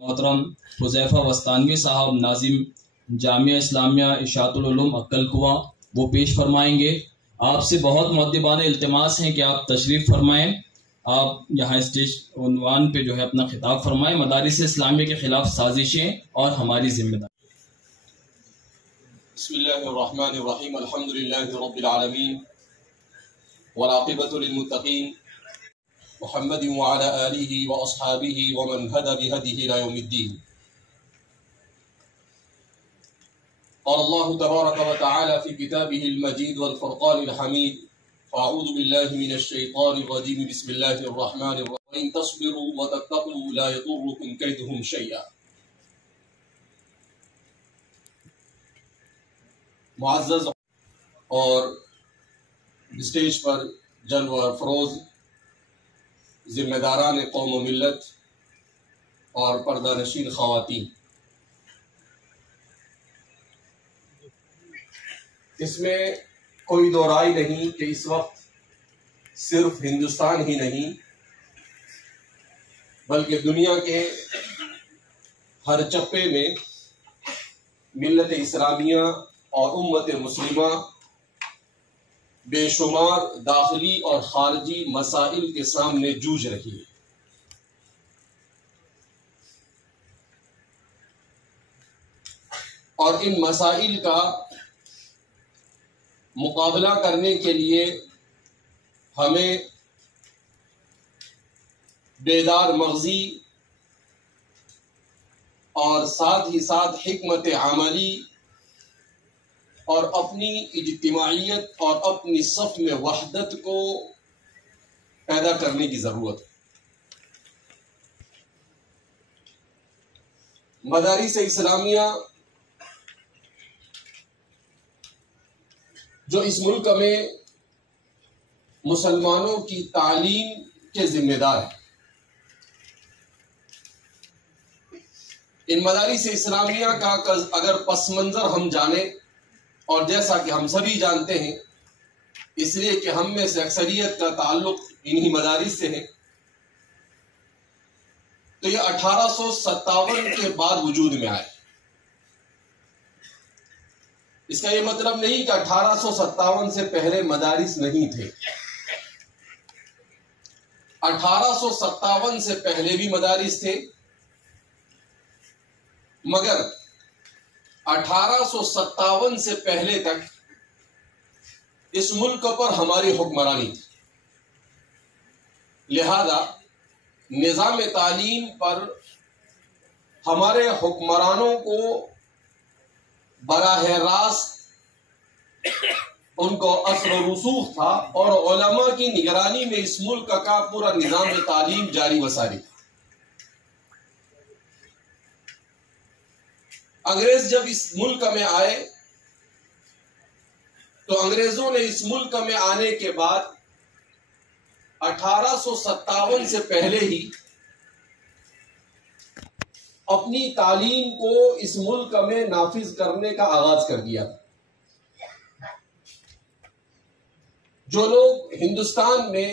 محترم حذیفہ وستانوی صاحب ناظم جامعہ اسلامیہ اشاعت العلوم عقل کنواں وہ پیش فرمائیں گے۔ آپ سے بہت مؤدبانہ التماس ہیں کہ آپ تشریف فرمائیں، آپ یہاں اسٹیج عنوان پہ جو ہے اپنا خطاب فرمائیں، مدارس اسلامیہ کے خلاف سازشیں اور ہماری ذمہ داری۔ بسم اللہ الرحمن الرحیم، الحمد للہ رب العالمین والعاقبۃ للمتقین، محمد وعلى آلہ واصحابہ ومن هدى بهدیہ الی یوم الدین۔ قال اللہ تبارک وتعالی فی کتابہ المجید والفرقان الحمید، فاعوذ باللہ من الشیطان الرجیم، بسم اللہ الرحمن الرحیم، وإن تصبروا وتتقوا لا يضركم كيدهم شيئا۔ معزز اور اسٹیج پر جلوہ افروز ذمہ داران قوم و ملت اور پردہ نشین خواتین، اس میں کوئی دو رائے نہیں کہ اس وقت صرف ہندوستان ہی نہیں بلکہ دنیا کے ہر چپے میں ملت اسلامیہ اور امت مسلمہ بے شمار داخلی اور خارجی مسائل کے سامنے جوجھ رہی ہے۔ اور ان مسائل کا مقابلہ کرنے کے لیے ہمیں بیدار مغزی اور ساتھ ہی ساتھ حکمت عملی اور اپنی اجتماعیت اور اپنی صف میں وحدت کو پیدا کرنے کی ضرورت ہے۔ مدارس اسلامیہ جو اس ملک میں مسلمانوں کی تعلیم کے ذمہ دار ہیں، ان مدارس اسلامیہ کا اگر پس منظر ہم جانیں، اور جیسا کہ ہم سبھی جانتے ہیں اس لیے کہ ہم میں سے اکثریت کا تعلق انہی مدارس سے ہے، تو یہ 1857 کے بعد وجود میں آئے۔ اس کا یہ مطلب نہیں کہ 1857 سے پہلے مدارس نہیں تھے، 1857 سے پہلے بھی مدارس تھے، مگر 1857 سے پہلے تک اس ملک پر ہماری حکمرانی تھی، لہذا نظام تعلیم پر ہمارے حکمرانوں کو براہ راست ان کو اثر و رسوخ تھا، اور علماء کی نگرانی میں اس ملک کا پورا نظام تعلیم جاری و ساری تھا۔ انگریز جب اس ملک میں آئے تو انگریزوں نے اس ملک میں آنے کے بعد 1857 سے پہلے ہی اپنی تعلیم کو اس ملک میں نافذ کرنے کا آغاز کر دیا۔ جو لوگ ہندوستان میں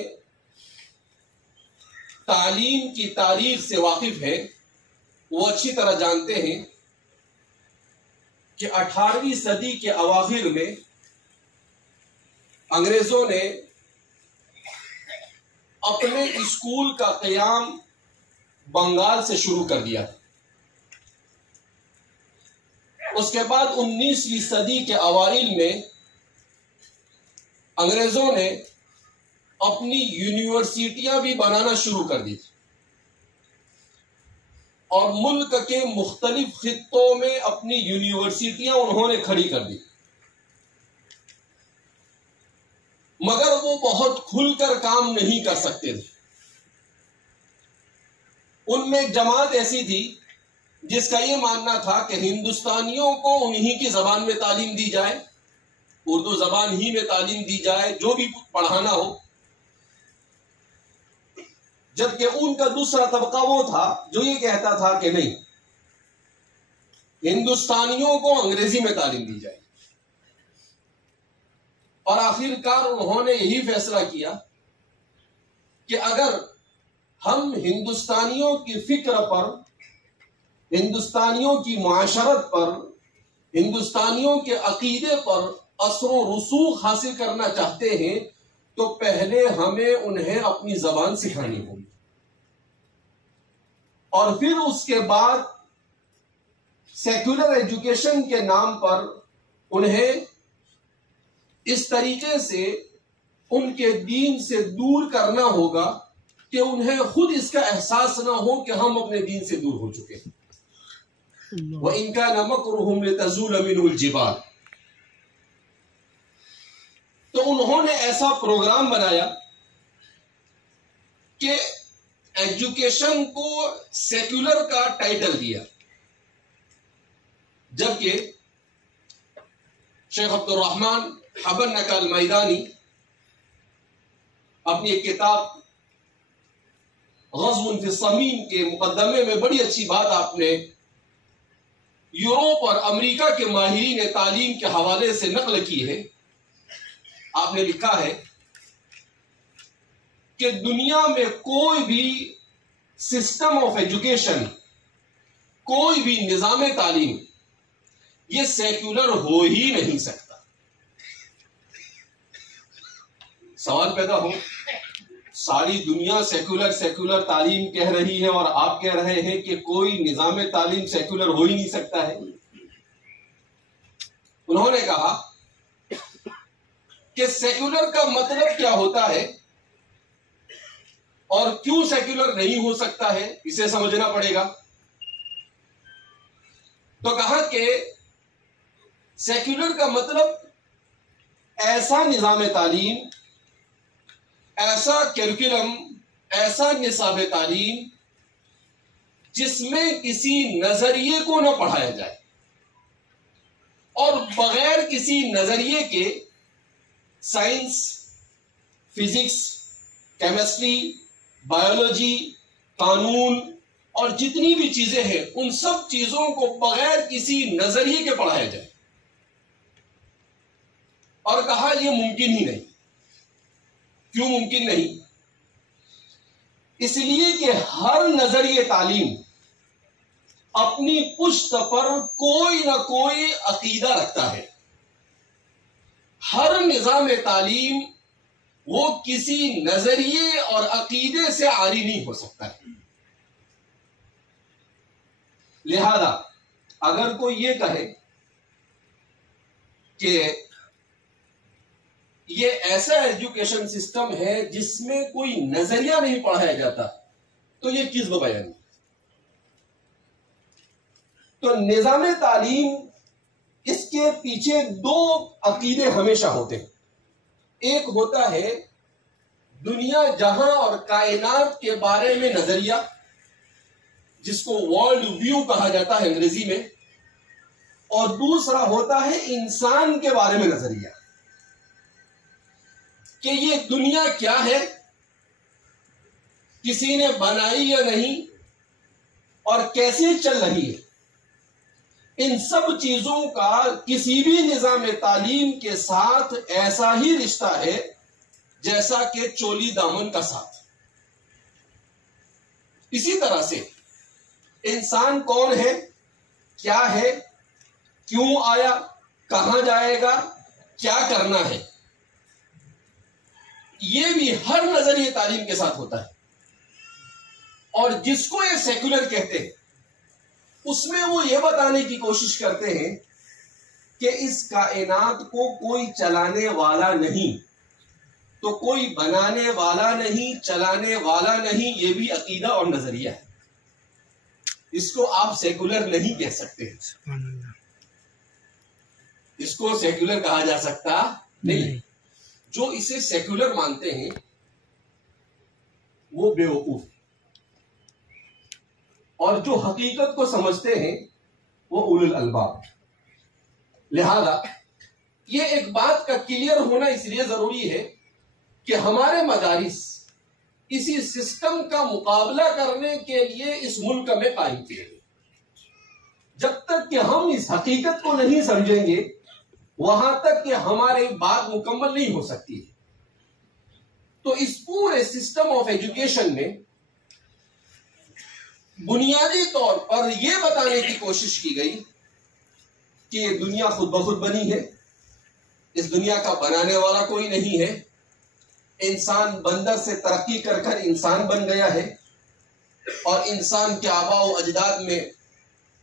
تعلیم کی تاریخ سے واقف ہیں وہ اچھی طرح جانتے ہیں کہ 18ویں صدی کے اواخر میں انگریزوں نے اپنے اسکول کا قیام بنگال سے شروع کر دیا تھا۔ اس کے بعد 19ویں صدی کے اوائل میں انگریزوں نے اپنی یونیورسٹیاں بھی بنانا شروع کر دی تھی، اور ملک کے مختلف خطوں میں اپنی یونیورسٹیاں انہوں نے کھڑی کر دی، مگر وہ بہت کھل کر کام نہیں کر سکتے تھے۔ ان میں ایک جماعت ایسی تھی جس کا یہ ماننا تھا کہ ہندوستانیوں کو انہی کی زبان میں تعلیم دی جائے، اردو زبان ہی میں تعلیم دی جائے، جو بھی پڑھانا ہو، جبکہ ان کا دوسرا طبقہ وہ تھا جو یہ کہتا تھا کہ نہیں، ہندوستانیوں کو انگریزی میں تعلیم دی جائے۔ اور آخر کار انہوں نے یہی فیصلہ کیا کہ اگر ہم ہندوستانیوں کی فکر پر ہندوستانیوں کی معاشرت پر، ہندوستانیوں کے عقیدے پر اثر و رسوخ حاصل کرنا چاہتے ہیں تو پہلے ہمیں انہیں اپنی زبان سکھانی ہوگی، اور پھر اس کے بعد سیکولر ایجوکیشن کے نام پر انہیں اس طریقے سے ان کے دین سے دور کرنا ہوگا کہ انہیں خود اس کا احساس نہ ہو کہ ہم اپنے دین سے دور ہو چکے ہیں۔ وَإِن كَانَ مَكْرُهُمْ لِتَزُولَ مِنْهُ الْجِبَالُ۔ تو انہوں نے ایسا پروگرام بنایا کہ ایجوکیشن کو سیکولر کا ٹائٹل دیا، جبکہ شیخ عبد الرحمن حبنک المیدانی اپنی ایک کتاب غزو فی الصمیم کے مقدمے میں بڑی اچھی بات آپ نے یورپ اور امریکہ کے ماہرین تعلیم کے حوالے سے نقل کی ہے۔ آپ نے لکھا ہے کہ دنیا میں کوئی بھی سسٹم آف ایجوکیشن، کوئی بھی نظام تعلیم یہ سیکولر ہو ہی نہیں سکتا۔ سوال پیدا ہو، ساری دنیا سیکولر سیکولر تعلیم کہہ رہی ہے اور آپ کہہ رہے ہیں کہ کوئی نظام تعلیم سیکولر ہو ہی نہیں سکتا ہے۔ انہوں نے کہا کہ سیکولر کا مطلب کیا ہوتا ہے اور کیوں سیکولر نہیں ہو سکتا ہے، اسے سمجھنا پڑے گا۔ تو کہا کہ سیکولر کا مطلب ایسا نظام تعلیم، ایسا کیریکولم، ایسا نصاب تعلیم جس میں کسی نظریے کو نہ پڑھایا جائے اور بغیر کسی نظریے کے سائنس، فزکس، کیمسٹری، بایولوجی، قانون اور جتنی بھی چیزیں ہیں ان سب چیزوں کو بغیر کسی نظریے کے پڑھایا جائے، اور کہا یہ ممکن ہی نہیں۔ کیوں ممکن نہیں؟ اس لیے کہ ہر نظریہ تعلیم اپنی پشت پر کوئی نہ کوئی عقیدہ رکھتا ہے۔ ہر نظام تعلیم وہ کسی نظریے اور عقیدے سے عاری نہیں ہو سکتا ہے۔ لہذا اگر کوئی یہ کہے کہ یہ ایسا ایجوکیشن سسٹم ہے جس میں کوئی نظریہ نہیں پڑھایا جاتا تو یہ کذب بیان۔ تو نظام تعلیم، اس کے پیچھے دو عقیدے ہمیشہ ہوتے ہیں۔ ایک ہوتا ہے دنیا جہاں اور کائنات کے بارے میں نظریہ، جس کو ورلڈ ویو کہا جاتا ہے انگریزی میں، اور دوسرا ہوتا ہے انسان کے بارے میں نظریہ کہ یہ دنیا کیا ہے، کسی نے بنائی یا نہیں، اور کیسے چل رہی ہے۔ ان سب چیزوں کا کسی بھی نظام تعلیم کے ساتھ ایسا ہی رشتہ ہے جیسا کہ چولی دامن کا ساتھ۔ اسی طرح سے انسان کون ہے، کیا ہے، کیوں آیا، کہاں جائے گا، کیا کرنا ہے، یہ بھی ہر نظریہ تعلیم کے ساتھ ہوتا ہے۔ اور جس کو یہ سیکولر کہتے ہیں اس میں وہ یہ بتانے کی کوشش کرتے ہیں کہ اس کائنات کو کوئی چلانے والا نہیں، تو کوئی بنانے والا نہیں، چلانے والا نہیں، یہ بھی عقیدہ اور نظریہ ہے۔ اس کو آپ سیکولر نہیں کہہ سکتے، اس کو سیکولر کہا جا سکتا نہیں۔ جو اسے سیکولر مانتے ہیں وہ بے وقوف، اور جو حقیقت کو سمجھتے ہیں وہ اولو الالباب۔ لہذا یہ ایک بات کا کلیئر ہونا اس لیے ضروری ہے کہ ہمارے مدارس اسی سسٹم کا مقابلہ کرنے کے لیے اس ملک میں قائم کیے گئے۔ جب تک کہ ہم اس حقیقت کو نہیں سمجھیں گے وہاں تک کہ ہماری بات مکمل نہیں ہو سکتی ہے۔ تو اس پورے سسٹم آف ایجوکیشن میں بنیادی طور پر یہ بتانے کی کوشش کی گئی کہ یہ دنیا خود بخود بنی ہے، اس دنیا کا بنانے والا کوئی نہیں ہے، انسان بندر سے ترقی کر کر انسان بن گیا ہے، اور انسان کے آباء و اجداد میں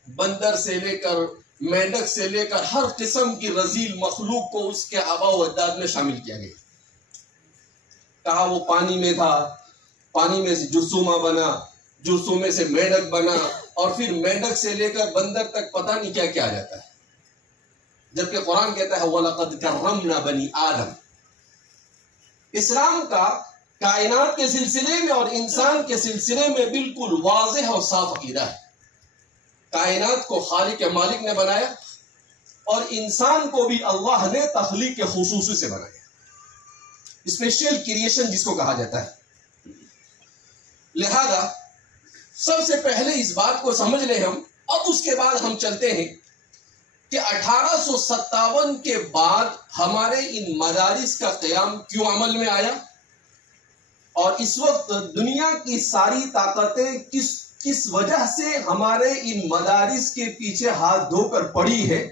بندر سے لے کر مینڈک سے لے کر ہر قسم کی رذیل مخلوق کو اس کے آباء و اجداد میں شامل کیا گیا۔ کہا وہ پانی میں تھا، پانی میں سے جرثومہ بنا، جرثومے سے مینڈک بنا، اور پھر مینڈک سے لے کر بندر تک پتہ نہیں کیا کیا جاتا ہے، جبکہ قرآن کہتا ہے وَلَقَدْ كَرَّمْنَا بَنِي آدم۔ اسلام کا کائنات کے سلسلے میں اور انسان کے سلسلے میں بالکل واضح اور صاف عقیدہ ہے۔ کائنات کو خالق مالک نے بنایا، اور انسان کو بھی اللہ نے تخلیق کے خصوصی سے بنایا، اسپیشل کریشن جس کو کہا جاتا ہے۔ لہذا سب سے پہلے اس بات کو سمجھ لیں ہم، اب اس کے بعد ہم چلتے ہیں کہ 1857 کے بعد ہمارے ان مدارس کا قیام کیوں عمل میں آیا، اور اس وقت دنیا کی ساری طاقتیں کس وجہ سے ہمارے ان مدارس کے پیچھے ہاتھ دھو کر پڑی ہے،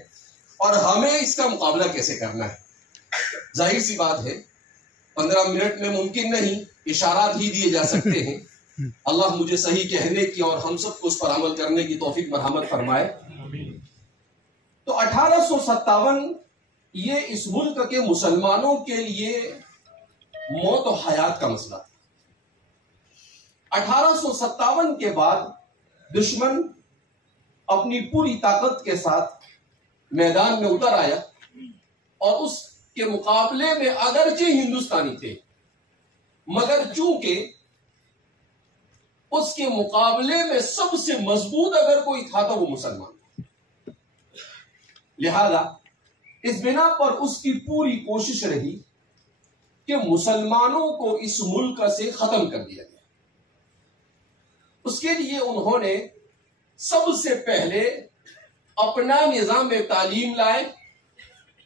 اور ہمیں اس کا مقابلہ کیسے کرنا ہے۔ ظاہر سی بات ہے 15 منٹ میں ممکن نہیں، اشارات ہی دیے جا سکتے ہیں۔ اللہ مجھے صحیح کہنے کی اور ہم سب کو اس پر عمل کرنے کی توفیق مرحمت فرمائے۔ تو 1857 یہ اس ملک کے مسلمانوں کے لیے موت و حیات کا مسئلہ تھا۔ 1857 کے بعد دشمن اپنی پوری طاقت کے ساتھ میدان میں اتر آیا، اور اس کے مقابلے میں اگرچہ ہندوستانی تھے، مگر چونکہ اس کے مقابلے میں سب سے مضبوط اگر کوئی تھا تو وہ مسلمان تھا۔ لہذا اس بنا پر اس کی پوری کوشش رہی کہ مسلمانوں کو اس ملک سے ختم کر دیا گیا۔ اس کے لیے انہوں نے سب سے پہلے اپنا نظام تعلیم لائے،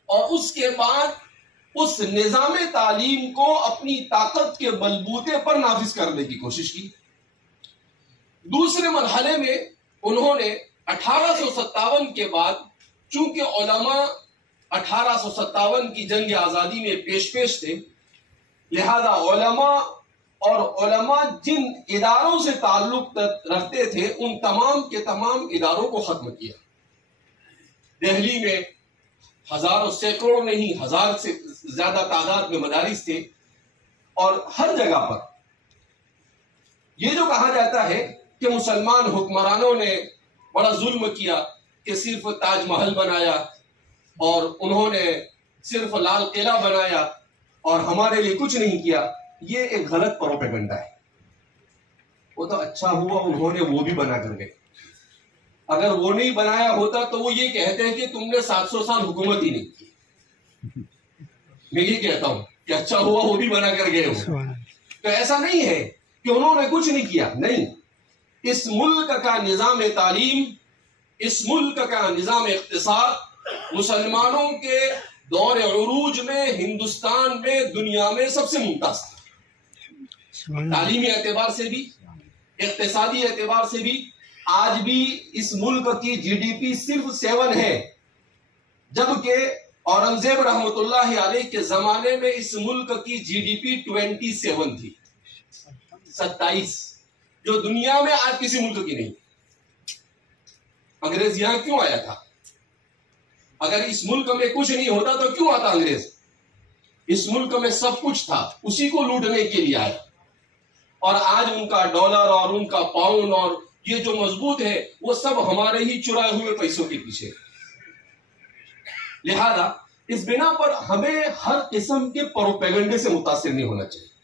اور اس کے بعد اس نظام تعلیم کو اپنی طاقت کے بلبوتے پر نافذ کرنے کی کوشش کی۔ دوسرے مرحلے میں انہوں نے 1857 کے بعد، چونکہ علماء 1857 کی جنگ آزادی میں پیش تھے، لہذا علماء جن اداروں سے تعلق رکھتے تھے ان تمام کے تمام اداروں کو ختم کیا۔ دہلی میں ہزاروں سینکڑوں نہیں، 1000 سے زیادہ تعداد میں مدارس تھے، اور ہر جگہ پر یہ جو کہا جاتا ہے کہ مسلمان حکمرانوں نے بڑا ظلم کیا کہ صرف تاج محل بنایا، اور انہوں نے صرف لال قلعہ بنایا، اور ہمارے لیے کچھ نہیں کیا، یہ ایک غلط پروپیگنڈا ہے۔ وہ تو اچھا ہوا انہوں نے وہ بھی بنا کر گئے، اگر وہ نہیں بنایا ہوتا تو وہ یہ کہتے ہیں کہ تم نے 700 سال حکومت ہی نہیں کی۔ میں یہ کہتا ہوں کہ اچھا ہوا وہ بھی بنا کر گئے ہو۔ تو ایسا نہیں ہے کہ انہوں نے کچھ نہیں کیا، نہیں، اس ملک کا نظام تعلیم، اس ملک کا نظام اقتصاد مسلمانوں کے دور عروج میں ہندوستان میں دنیا میں سب سے ممتاز تھا۔ تعلیمی اعتبار سے بھی، اقتصادی اعتبار سے بھی، آج بھی اس ملک کی جی ڈی پی صرف 7 ہے، جبکہ اورنگزیب رحمت اللہ علیہ کے زمانے میں اس ملک کی جی ڈی پی 27 تھی، 27، جو دنیا میں آج کسی ملک کی نہیں۔ انگریز یہاں کیوں آیا تھا؟ اگر اس ملک میں کچھ نہیں ہوتا تو کیوں آتا انگریز؟ اس ملک میں سب کچھ تھا، اسی کو لوٹنے کے لیے آیا، اور آج ان کا ڈالر اور ان کا پاؤنڈ اور یہ جو مضبوط ہے وہ سب ہمارے ہی چرائے ہوئے پیسوں کے پیچھے۔ لہذا اس بنا پر ہمیں ہر قسم کے پروپیگنڈے سے متاثر نہیں ہونا چاہیے۔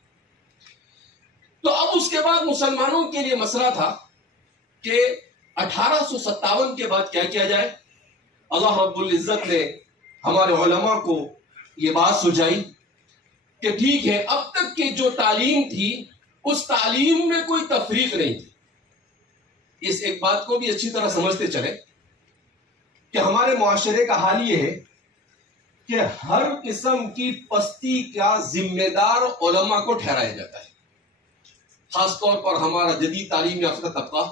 تو اب اس کے بعد مسلمانوں کے لیے مسئلہ تھا کہ 1857 کے بعد کیا کیا جائے۔ اللہ رب العزت نے ہمارے علماء کو یہ بات سجائی کہ ٹھیک ہے، اب تک کی جو تعلیم تھی اس تعلیم میں کوئی تفریق نہیں تھی۔ اس ایک بات کو بھی اچھی طرح سمجھتے چلے کہ ہمارے معاشرے کا حال یہ ہے کہ ہر قسم کی پستی کا ذمہ دار علماء کو ٹھہرایا جاتا ہے، خاص طور پر ہمارا جدید تعلیم یافتہ طبقہ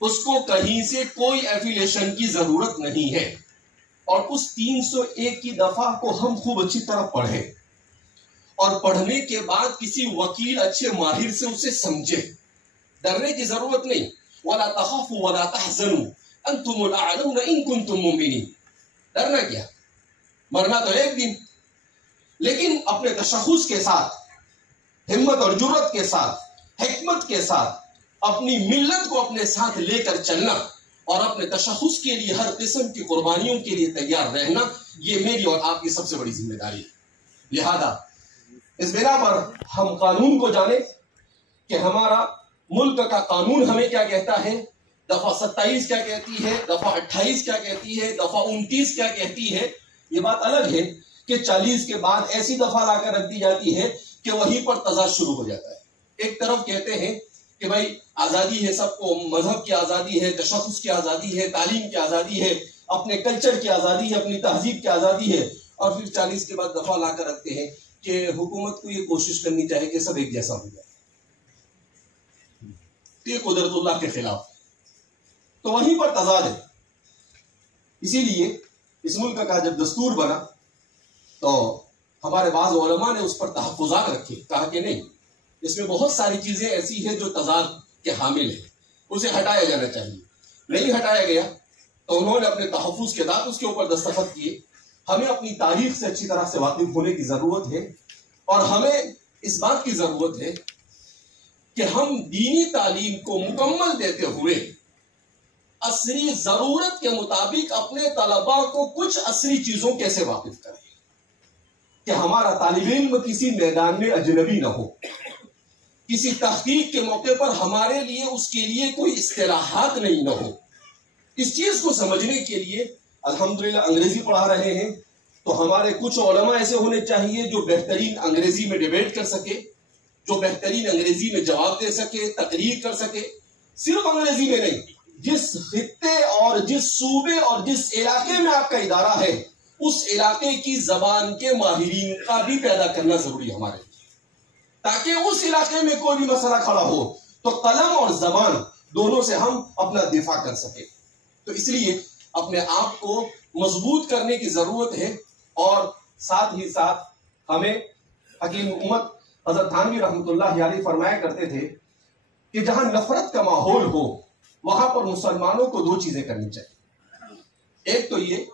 اس کو کہیں سے کوئی ایفیلیشن کی ضرورت نہیں ہے، اور اس 301 کی دفعہ کو ہم خوب اچھی طرح پڑھیں، اور پڑھنے کے بعد کسی وکیل اچھے ماہر سے اسے سمجھے. ڈرنے کی ضرورت نہیں. وَلَا تَخَافُوا وَلَا تَحْزَنُوا أَنْتُمُ الْأَعْلَوْنَ إِن كُنتُم مُؤْمِنِينَ. ڈرنا کیا، مرنا تو ایک دن. لیکن اپنے تشخص کے ساتھ، ہمت اور جرت کے ساتھ، حکمت کے ساتھ اپنی ملت کو اپنے ساتھ لے کر چلنا اور اپنے تشخص کے لیے ہر قسم کی قربانیوں کے لیے تیار رہنا، یہ میری اور آپ کی سب سے بڑی ذمہ داری ہے. لہذا اس بنا پر ہم قانون کو جانیں کہ ہمارا ملک کا قانون ہمیں کیا کہتا ہے. دفعہ 27 کیا کہتی ہے، دفعہ 28 کیا کہتی ہے، دفعہ 29 کیا کہتی ہے. یہ بات الگ ہے کہ 40 کے بعد ایسی دفعہ لا کر رکھ دی جاتی ہے کہ وہیں پر تضاد شروع ہو جاتا ہے. ایک طرف کہتے ہیں کہ بھائی آزادی ہے سب کو، مذہب کی آزادی ہے، تشخص کی آزادی ہے، تعلیم کی آزادی ہے، اپنے کلچر کی آزادی ہے، اپنی تہذیب کی آزادی ہے، اور پھر 40 کے بعد دفعہ لا کر رکھتے ہیں کہ حکومت کو یہ کوشش کرنی چاہیے کہ سب ایک جیسا ہو جائے. یہ قدرت اللہ کے خلاف، تو وہیں پر تضاد ہے. اسی لیے اس ملک کا جب دستور بنا تو ہمارے بعض علماء نے اس پر تحفظات رکھے، کہا کہ نہیں، اس میں بہت ساری چیزیں ایسی ہیں جو تضاد کے حامل ہیں، اسے ہٹایا جانا چاہیے. نہیں ہٹایا گیا تو انہوں نے اپنے تحفظ کے ساتھ اس کے اوپر دستخط کیے. ہمیں اپنی تاریخ سے اچھی طرح سے واقف ہونے کی ضرورت ہے، اور ہمیں اس بات کی ضرورت ہے کہ ہم دینی تعلیم کو مکمل دیتے ہوئے عصری ضرورت کے مطابق اپنے طلباء کو کچھ عصری چیزوں کیسے واقف کریں کہ ہمارا طالب علم کسی میدان میں اجنبی نہ ہو. کسی تحقیق کے موقع پر ہمارے لیے اس کے لیے کوئی اصطلاحات نہیں نہ ہو. اس چیز کو سمجھنے کے لیے الحمدللہ انگریزی پڑھا رہے ہیں، تو ہمارے کچھ علماء ایسے ہونے چاہیے جو بہترین انگریزی میں ڈیبیٹ کر سکے، جو بہترین انگریزی میں جواب دے سکے، تقریر کر سکے. صرف انگریزی میں نہیں، جس خطے اور جس صوبے اور جس علاقے میں آپ کا ادارہ ہے اس علاقے کی زبان کے ماہرین کا بھی پیدا کرنا ضروری ہے ہمارے لیے، تاکہ اس علاقے میں کوئی بھی مسئلہ کھڑا ہو تو قلم اور زبان دونوں سے ہم اپنا دفاع کر سکیں. تو اس لیے اپنے آپ کو مضبوط کرنے کی ضرورت ہے، اور ساتھ ہی ساتھ ہمیں حکیم امت حضرت تھانوی رحمۃ اللہ علیہ فرمایا کرتے تھے کہ جہاں نفرت کا ماحول ہو وہاں پر مسلمانوں کو دو چیزیں کرنی چاہیے. ایک تو یہ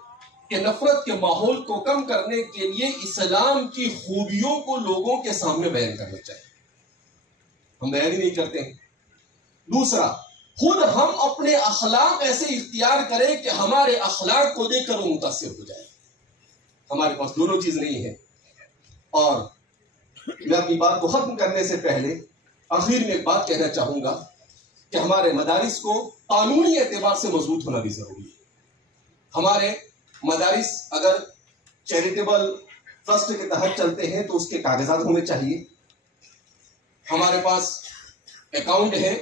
کہ نفرت کے ماحول کو کم کرنے کے لیے اسلام کی خوبیوں کو لوگوں کے سامنے بیان کرنا چاہیے، ہم بیان ہی نہیں کرتے ہیں. دوسرا، خود ہم اپنے اخلاق ایسے اختیار کریں کہ ہمارے اخلاق کو دیکھ کر وہ متاثر ہو جائے. ہمارے پاس دونوں چیز نہیں ہے. اور میں اپنی بات کو ختم کرنے سے پہلے آخر میں ایک بات کہنا چاہوں گا کہ ہمارے مدارس کو قانونی اعتبار سے مضبوط ہونا بھی ضروری ہے. ہمارے مدارس اگر چیریٹیبل ٹرسٹ کے تحت چلتے ہیں تو اس کے کاغذات ہونے چاہیے. ہمارے پاس اکاؤنٹ ہے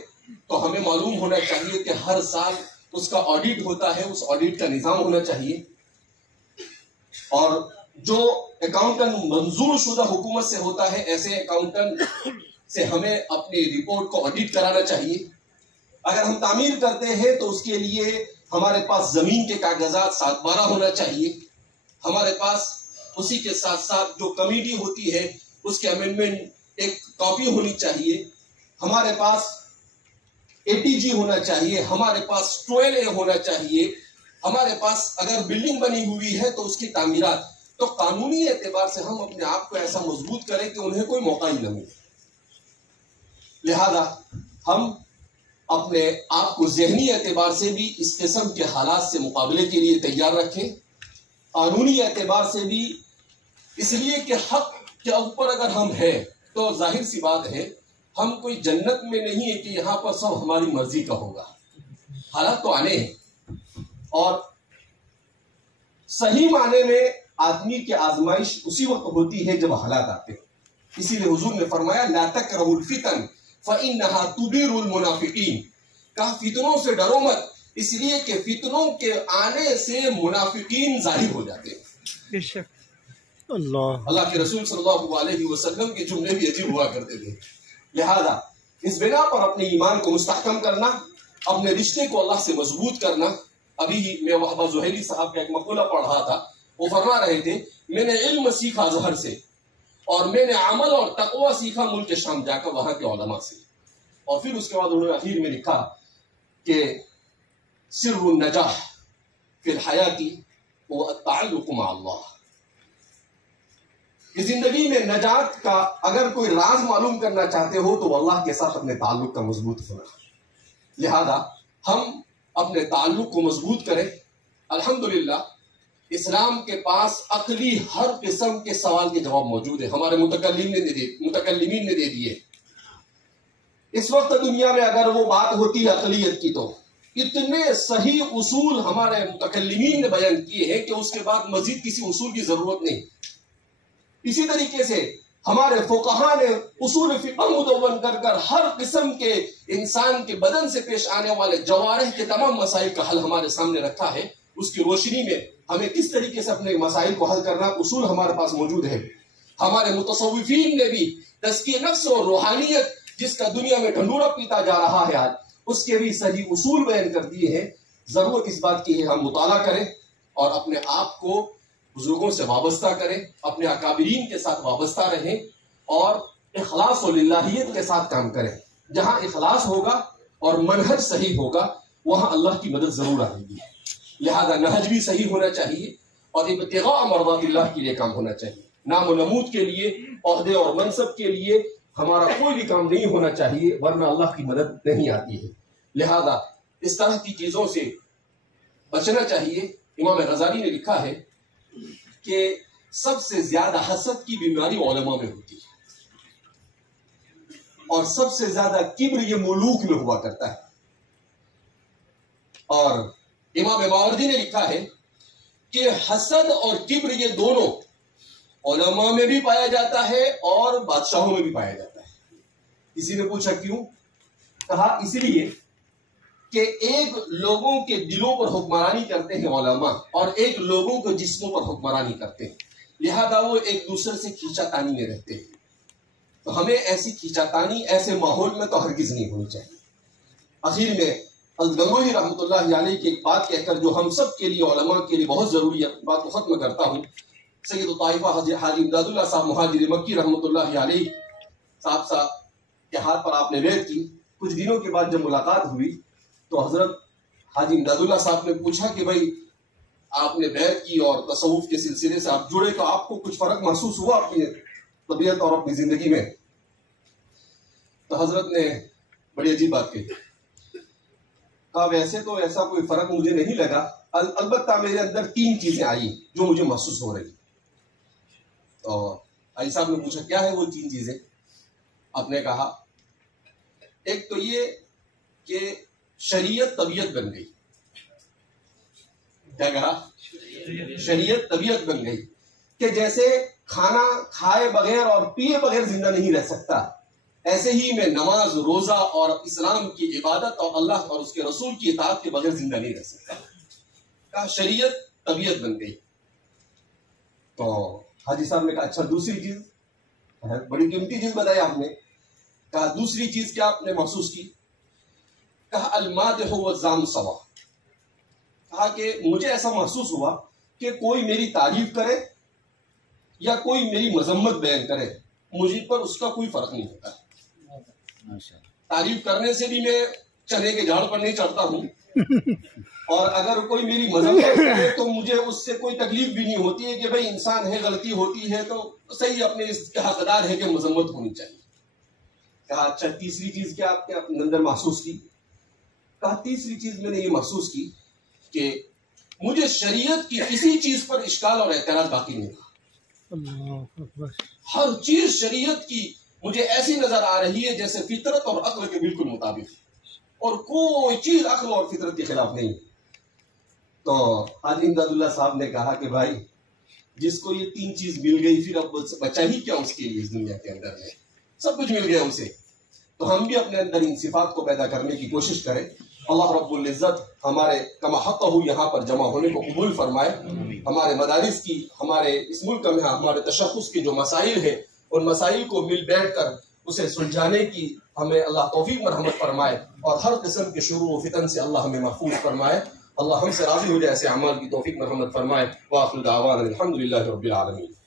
تو ہمیں معلوم ہونا چاہیے کہ ہر سال اس کا آڈیٹ ہوتا ہے، اس آڈیٹ کا نظام ہونا چاہیے. اور جو اکاؤنٹنٹ منظور شدہ حکومت سے ہوتا ہے، ایسے اکاؤنٹنٹ سے ہمیں اپنی رپورٹ کو آڈیٹ کرانا چاہیے. اگر ہم تعمیر کرتے ہیں تو اس کے لیے ہمارے پاس زمین کے کاغذات 7/12 ہونا چاہیے. ہمارے پاس اسی کے ساتھ ساتھ جو کمیٹی ہوتی ہے اس کے امینڈمنٹ ایک کاپی ہونی چاہیے. ہمارے پاس ATG ہونا چاہیے، ہمارے پاس 12A ہونا چاہیے. ہمارے پاس اگر بلڈنگ بنی ہوئی ہے تو اس کی تعمیرات. تو قانونی اعتبار سے ہم اپنے آپ کو ایسا مضبوط کریں کہ انہیں کوئی موقع ہی نہ ملے. لہذا ہم اپنے آپ کو ذہنی اعتبار سے بھی اس قسم کے حالات سے مقابلے کے لیے تیار رکھیں، قانونی اعتبار سے بھی، اس لیے کہ حق کے اوپر اگر ہم ہیں تو ظاہر سی بات ہے ہم کوئی جنت میں نہیں ہے کہ یہاں پر سب ہماری مرضی کا ہوگا. حالات تو آنے ہیں، اور صحیح معنی میں آدمی کی آزمائش اسی وقت ہوتی ہے جب حالات آتے ہیں. اسی لیے حضور نے فرمایا لا تکرہوا الفتن فإنها تدیر المنافقین، کہا فتنوں سے ڈرو مت، اس لیے کہ فتنوں کے آنے سے منافقین ظاہر ہو جاتے ہیں. اللہ کے رسول صلی اللہ علیہ وسلم کے جملے بھی عجیب ہوا کرتے تھے. لہذا اس بنا پر اپنے ایمان کو مستحکم کرنا، اپنے رشتے کو اللہ سے مضبوط کرنا. ابھی میں وہبہ زہیلی صاحب کا ایک مقولہ پڑھ رہا تھا. وہ فرما رہے تھے میں نے علم سیکھا ازہر سے اور میں نے عمل اور تقوی سیکھا ملک شام جا کر وہاں کے علماء سے. اور پھر اس کے بعد انہوں نے اخیر میں لکھا کہ سر النجاح فی الحیاتی هو التعلق مع اللہ. کہ زندگی میں نجات کا اگر کوئی راز معلوم کرنا چاہتے ہو تو وہ اللہ کے ساتھ اپنے تعلق کا مضبوط ہونا. لہذا ہم اپنے تعلق کو مضبوط کریں. الحمدللہ اسلام کے پاس عقلی ہر قسم کے سوال کے جواب موجود ہیں. ہمارے متکلمین نے دے دیے. اس وقت دنیا میں اگر وہ بات ہوتی ہے عقلیت کی تو اتنے صحیح اصول ہمارے متکلمین نے بیان کیے ہیں کہ اس کے بعد مزید کسی اصول کی ضرورت نہیں. اسی طریقے سے ہمارے فقہاء نے اصول فقہ مدون کر کر ہر قسم کے انسان کے بدن سے پیش آنے والے جوارح کے تمام مسائل کا حل ہمارے سامنے رکھا ہے. اس کی روشنی میں ہمیں کس طریقے سے اپنے مسائل کو حل کرنا اصول ہمارے پاس موجود ہے. ہمارے متصوفین نے بھی تزکیہ نفس اور روحانیت جس کا دنیا میں ڈھنڈورا پیتا جا رہا ہے آج اس کے بھی صحیح اصول بیان کر دیے ہیں. ضرورت اس بات کی ہے ہم مطالعہ کریں اور اپنے آپ کو بزرگوں سے وابستہ کریں, اپنے اکابرین کے ساتھ وابستہ رہیں اور اخلاص و للہیت کے ساتھ کام کریں. جہاں اخلاص ہوگا اور منہج صحیح ہوگا وہاں اللہ کی مدد ضرور آئے گی. لہذا نہج بھی صحیح ہونا چاہیے اور ابتغاء مرضات اللہ کے لیے کام ہونا چاہیے. نام و نمود کے لیے, عہدے اور منصب کے لیے ہمارا کوئی بھی کام نہیں ہونا چاہیے ورنہ اللہ کی مدد نہیں آتی ہے. لہذا اس طرح کی چیزوں سے بچنا چاہیے. امام غزالی نے لکھا ہے کہ سب سے زیادہ حسد کی بیماری علماء میں ہوتی ہے اور سب سے زیادہ کبر یہ ملوک میں ہوا کرتا ہے. اور امام ماوردی نے لکھا ہے کہ حسد اور کبر یہ دونوں علماء میں بھی پایا جاتا ہے اور بادشاہوں میں بھی پایا جاتا ہے. کسی نے پوچھا کیوں؟ کہا اس لیے کہ ایک لوگوں کے دلوں پر حکمرانی کرتے ہیں علماء اور ایک لوگوں کے جسموں پر حکمرانی کرتے ہیں. لہذا وہ ایک دوسرے سے کھینچا تانی میں رہتے ہیں. تو ہمیں ایسی کھینچا تانی ایسے ماحول میں تو ہرگز نہیں ہونی چاہیے. آخر میں گنگوہی رحمۃ اللہ علیہ کی ایک بات کہہ کر جو ہم سب کے لیے علماء کے لیے بہت ضروری ہے بات کو ختم کرتا ہوں. سید الطائفہ حاجی امداد اللہ صاحب مہاجر مکی رحمۃ اللہ علیہ صاحب کے ہاتھ پر آپ نے بیعت کی. کچھ دنوں کے بعد جب ملاقات ہوئی تو حضرت حاجی امداد اللہ صاحب نے پوچھا کہ بھائی آپ نے بیعت کی اور تصوف کے سلسلے سے آپ جڑے تو آپ کو کچھ فرق محسوس ہوا اپنی طبیعت اور اپنی زندگی میں؟ تو حضرت نے بڑی عجیب بات کہی. کہا ویسے تو ایسا کوئی فرق مجھے نہیں لگا, البتہ میرے اندر 3 چیزیں آئی جو مجھے محسوس ہو رہی. تو علی صاحب نے پوچھا کیا ہے وہ 3 چیزیں؟ آپ نے کہا ایک تو یہ کہ شریعت طبیعت بن گئی. کیا کہا؟ شریعت طبیعت بن گئی کہ جیسے کھانا کھائے بغیر اور پیے بغیر زندہ نہیں رہ سکتا, ایسے ہی میں نماز روزہ اور اسلام کی عبادت اور اللہ اور اس کے رسول کی اطاعت کے بغیر زندہ نہیں رہ سکتا. کہا شریعت طبیعت بن گئی. تو حاجی صاحب نے کہا اچھا دوسری چیز؟ بڑی قیمتی چیز بتائی آپ نے. کہا دوسری چیز کیا آپ نے محسوس کی؟ کہا المادح والذام سوا. کہا کہ مجھے ایسا محسوس ہوا کہ کوئی میری تعریف کرے یا کوئی میری مذمت بیان کرے مجھے پر اس کا کوئی فرق نہیں ہوتا. تعریف کرنے سے بھی میں چنے کے جھاڑ پر نہیں چڑھتا ہوں اور اگر کوئی میری مذمت کرے تو مجھے اس سے کوئی تکلیف بھی نہیں ہوتی ہے کہ بھئی انسان ہے غلطی ہوتی ہے تو صحیح اپنے اس کے حقدار ہے کہ مذمت ہونی چاہیے. کہا اچھا تیسری چیز کیا آپ کے اپنے اندر محسوس کی؟ کہا تیسری چیز میں نے یہ محسوس کی کہ مجھے شریعت کی کسی چیز پر اشکال اور اعتراض باقی نہیں تھا. ہر چیز شریعت کی مجھے ایسی نظر آ رہی ہے جیسے فطرت اور عقل کے بالکل مطابق اور کوئی چیز عقل اور فطرت کے خلاف نہیں. تو حاجی امداد اللہ صاحب نے کہا کہ بھائی جس کو یہ 3 چیز مل گئی پھر اب بچا ہی کیا اس کے لیے اس دنیا کے اندر میں سب کچھ مل گیا اسے. تو ہم بھی اپنے اندر ان صفات کو پیدا کرنے کی کوشش کریں. اللہ رب العزت ہمارے کما حق ہو یہاں پر جمع ہونے کو قبول فرمائے. ہمارے مدارس کی ہمارے اس ملک میں ہمارے تشخص کے جو مسائل ہیں ان مسائل کو مل بیٹھ کر اسے سلجھانے کی ہمیں اللہ توفیق مرحمت فرمائے اور ہر قسم کے شرور و فتن سے اللہ ہمیں محفوظ فرمائے. اللہ ہم سے راضی ہو جائے، ایسے اعمال کی توفیق مرحمت فرمائے. وآخر دعوانا الحمدللہ رب العالمین.